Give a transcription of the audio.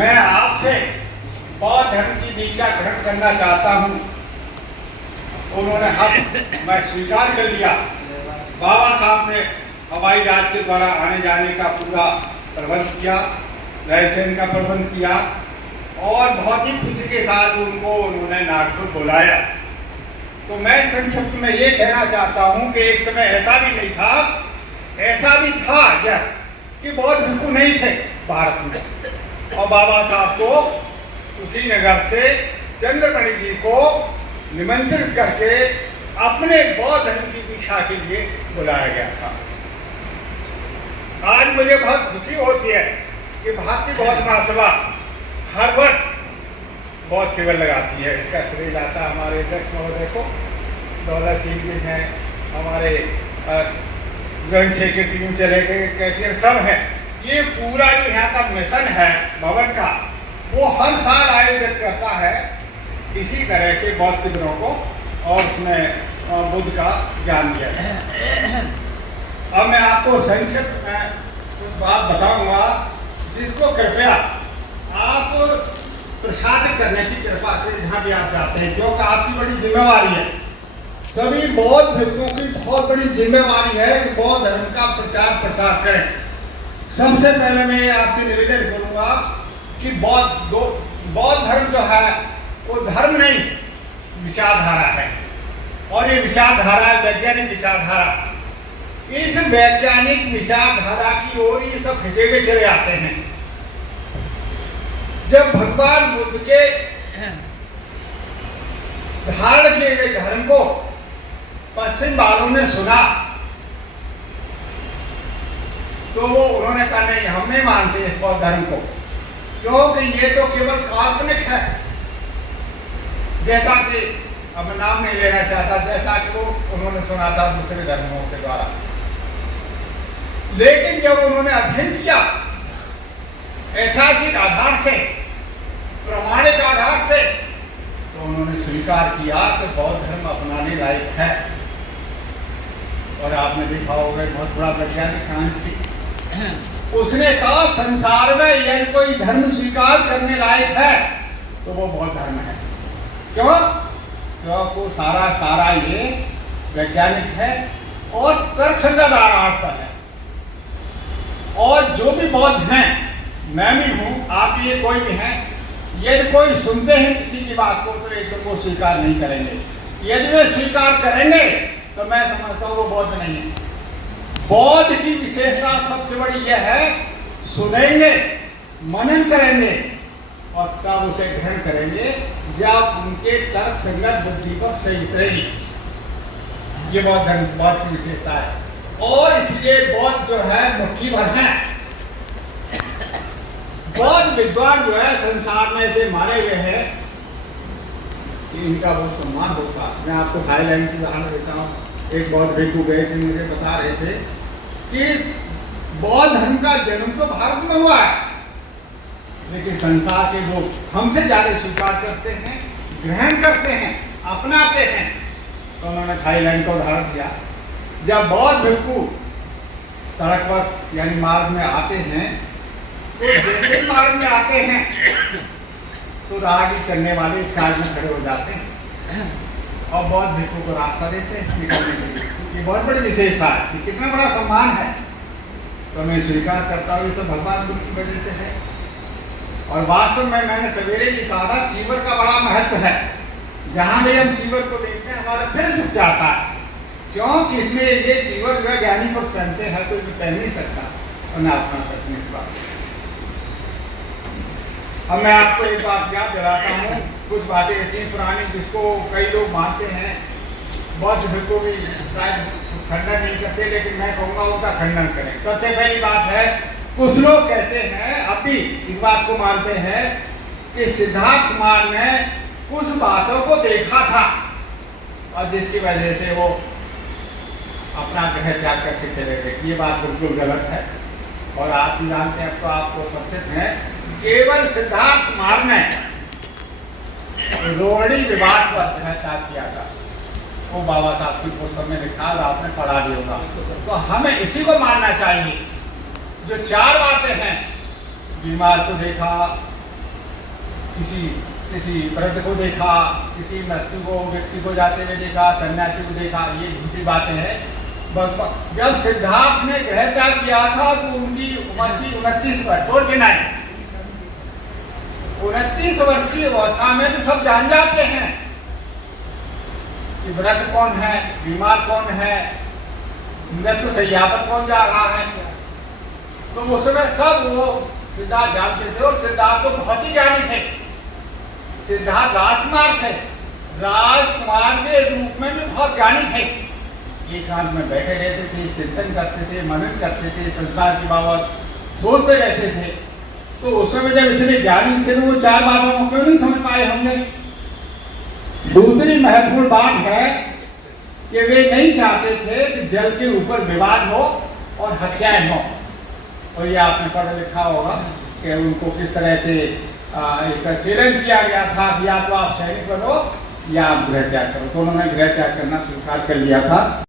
मैं आपसे बौद्ध धर्म की दीक्षा ग्रहण करना चाहता हूँ। उन्होंने मैं स्वीकार कर लिया। बाबा साहब ने हवाई जहाज के द्वारा आने जाने का पूरा प्रबंध किया, लाइसेंस का प्रबंध किया और बहुत ही खुशी के साथ उन्होंने नागपुर बुलाया। तो मैं संक्षिप्त में ये कहना चाहता हूँ कि एक समय ऐसा भी नहीं था, ऐसा भी था यस कि बहुत भिक्षु नहीं थे भारत में, और बाबा साहब को उसी नगर से चंद्रमणि जी को निमंत्रित करके अपने बौद्ध धर्म की दीक्षा के लिए बुलाया गया था। आज मुझे बहुत खुशी होती है कि भारतीय बौद्ध महासभा हर वर्ष बौद्ध शिविर लगाती है। इसका श्रेय जाता हमारे अध्यक्ष महोदय को, दौलत सिंह जी हैं, हमारे गण सेक्रेटरी चले गए, कैशियर सब हैं। ये पूरा जो यहाँ का मिशन है भवन का, वो हर साल आयोजित करता है इसी तरह के बौद्ध शिविरों को, और उसमें बुद्ध का ज्ञान दिया है। अब मैं आपको संक्षिप्त में कुछ बात बताऊंगा जिसको कृपया आप प्रसारित करने की कृपा से जहाँ भी आप जाते हैं, क्योंकि आपकी बड़ी जिम्मेवारी है। सभी बौद्ध भिक्षुओं की बहुत बड़ी जिम्मेवारी है कि बौद्ध धर्म का प्रचार प्रसार करें। सबसे पहले मैं आपसे निवेदन करूंगा कि बौद्ध धर्म जो है वो धर्म नहीं, विचारधारा है, और ये विचारधारा है वैज्ञानिक विचारधारा। इस वैज्ञानिक विचारधारा की ओर ये सब खिंचे हुए चले आते हैं। जब भगवान बुद्ध के धारण किए गए धर्म को पश्चिम वालों ने सुना तो वो उन्होंने कहा नहीं, हम नहीं मानते इस बौद्ध धर्म को, क्योंकि ये तो केवल काल्पनिक है। जैसा कि अब मैं नाम नहीं लेना चाहता, जैसा कि वो उन्होंने सुना था दूसरे धर्मों के द्वारा। लेकिन जब उन्होंने अध्ययन किया ऐतिहासिक आधार से, प्रमाणिक आधार से, तो उन्होंने स्वीकार किया कि बौद्ध धर्म अपनाने लायक है। और आपने देखा होगा बहुत बड़ा वैज्ञानिक फ्रांस उसने कहा संसार में यदि कोई धर्म स्वीकार करने लायक है तो वो बौद्ध धर्म है। क्यों? क्योंकि सारा ये वैज्ञानिक है और तर्कसंगत आधार पर है। और जो भी बौद्ध हैं, मैं भी हूँ, आप ये कोई भी हैं, यदि कोई सुनते हैं किसी की बात को तो एकदम वो स्वीकार नहीं करेंगे। यदि वे स्वीकार करेंगे तो मैं समझता हूँ वो बौद्ध नहीं है। बौद्ध की विशेषता सबसे बड़ी यह है, सुनेंगे, मनन करेंगे और तब उसे ग्रहण करेंगे जब उनके तर्क संगत बुद्धि पर सही उतरेगी। ये बौद्ध की विशेषता है। और इसलिए बौद्ध जो है मुट्ठी भर है। बौद्ध विद्वान जो है संसार में से मारे हुए हैं, इनका बहुत सम्मान होता है। मैं आपको थाईलैंड की उदाहरण देता हूँ। एक बौद्ध भिक्षु गए थे, मुझे बता रहे थे कि बौद्ध धर्म का जन्म तो भारत में हुआ है, लेकिन संसार के लोग हमसे ज्यादा स्वीकार करते हैं, ग्रहण करते हैं, अपनाते हैं। तो उन्होंने थाईलैंड का उदाहरण दिया। जब बौद्ध भिक्षु सड़क पर यानी मार्ग में आते हैं, तो जैसे मार्ग में आते हैं तो राहगीर चलने वाले एक साइड में खड़े हो जाते हैं और बौद्ध भिक्षु को रास्ता देते हैं निकलने के लिए। ये बहुत बड़ी विशेषता है, ये कितना बड़ा सम्मान है। तो मैं स्वीकार करता हूँ, ये सब भगवान बुद्ध की वजह से है। और वास्तव में मैंने सवेरे भी कहा था, चीवर का बड़ा महत्व है। जहाँ भी हम चीवर को देखते हैं हमारा सिर झुक जाता है, क्योंकि इसमें ये चीवर जो है ज्ञानी पुरुष पहनते हैं, तो इसे पहन नहीं सकता और ना अपना सकते इस बात। अब मैं आपको एक बात याद दिलाता हूँ, कुछ बातें ऐसी पुरानी जिसको कई लोग मानते हैं, बौद्ध भिक्षु भी शायद खंडन नहीं करते, लेकिन मैं कहूँगा उनका खंडन करें। सबसे पहली बात है, कुछ लोग कहते हैं, अब भी इस बात को मानते हैं कि सिद्धार्थ कुमार ने कुछ बातों को देखा था और जिसकी वजह से वो अपना ग्रह त्याग करके चले गए। ये बात बिल्कुल गलत है और आप भी जानते हैं, अब तो आपको प्रसिद्ध है, केवल सिद्धार्थ कुमार ने रोहिणी विवाद पर ग्रह त्याग किया था। वो बाबा साहब की पुस्तक में लिखा, आपने पढ़ा भी होगा। तो हमें इसी को मानना चाहिए। जो चार बातें हैं, बीमार को देखा, किसी किसी वृद्ध को देखा, किसी व्यक्ति को जाते हुए देखा, सन्यासी को देखा, ये झूठी बातें हैं। जब सिद्धार्थ ने गृह त्याग किया था तो उनकी उम्र थी 29 वर्ष, 29 वर्ष की अवस्था में तो सब जान जाते हैं कि वृद्ध कौन है, बीमार कौन है, मृत्यु शैया पर कौन जा रहा है। तो उस समय सब वो सिद्धार्थ जानते थे, और सिद्धार्थ तो बहुत ही ज्ञानी थे। सिद्धार्थ राजकुमार थे, राजकुमार के रूप में भी बहुत ज्ञानी थे। एकांत में बैठे रहते थे, चिंतन करते थे, मनन करते थे, संस्कार की बाबत सोचते रहते थे। तो उस समय जब इतने ज्ञानी थे तो वो 4 बातों को क्यों नहीं समझ पाए होंगे। दूसरी महत्वपूर्ण बात है कि वे नहीं चाहते थे कि जल के ऊपर विवाद हो और हत्याएं हो। और ये आपने पढ़ा लिखा होगा कि उनको किस तरह से एक चैलेंज किया गया था कि या तो आप सैनिक बनो या आप गृह त्याग करो। तो उन्होंने गृह त्याग करना स्वीकार कर लिया था।